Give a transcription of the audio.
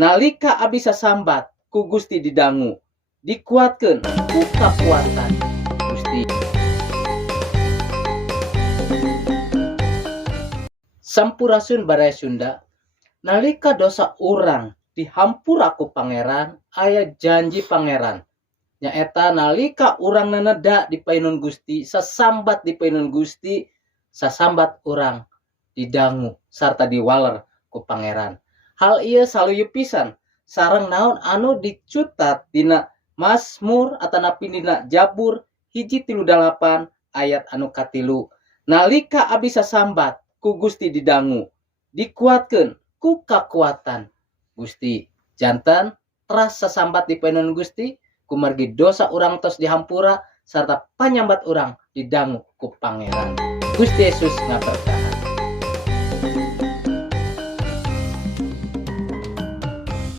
Nalika abdi sasambat ku Gusti didangu, dikuatkeun ku kakuatan Gusti. Sampurasun baraya Sunda, nalika dosa urang dihampura ku pangeran, aya janji pangeran nyaeta nalika urang naneda di paenon Gusti, sasambat di paenon Gusti, sasambat urang didangu sarta diwaler ku pangeran. Hal ieu saluyu pisan sareng naon anu dicutat dina Mazmur atanapi dina Jabur 138 ayat anu katilu. Nalika abdi sasambat ku Gusti didangu, dikuatkeun ku kakuatan Gusti. Janten teras sasambat di paenon Gusti, kumargi dosa urang tos dihampura sarta panyambat urang didangu ku pangeran. Gusti Yesus ngaberkahi.